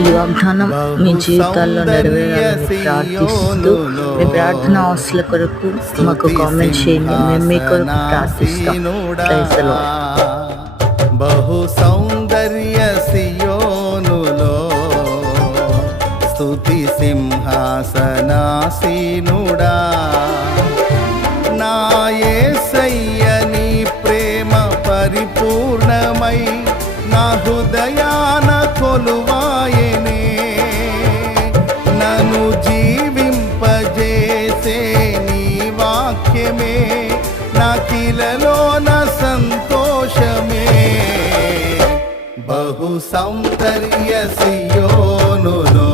ఈ వాగ్దానం మీ జీవితాల్లో నెరవేరాలని ప్రార్థిస్తూ మీ ప్రార్థన అవసరాల కొరకు మాకు కామెంట్ చేయండి. మేము మీ కొరకు ప్రార్థిస్తాం. Praise the lord. బహు సౌందర్య సియోనులో స్తుతి సింహాసనాసీనుడా, నా యేసయ్య నీ ప్రేమ పరిపూర్ణమై నా హృదయాన కొలువాయనే. నన్ను జీవింపజేసే నీ వాక్యమే నాకిలలోన సంతోషమే. బహు సౌందర్య సియోనులో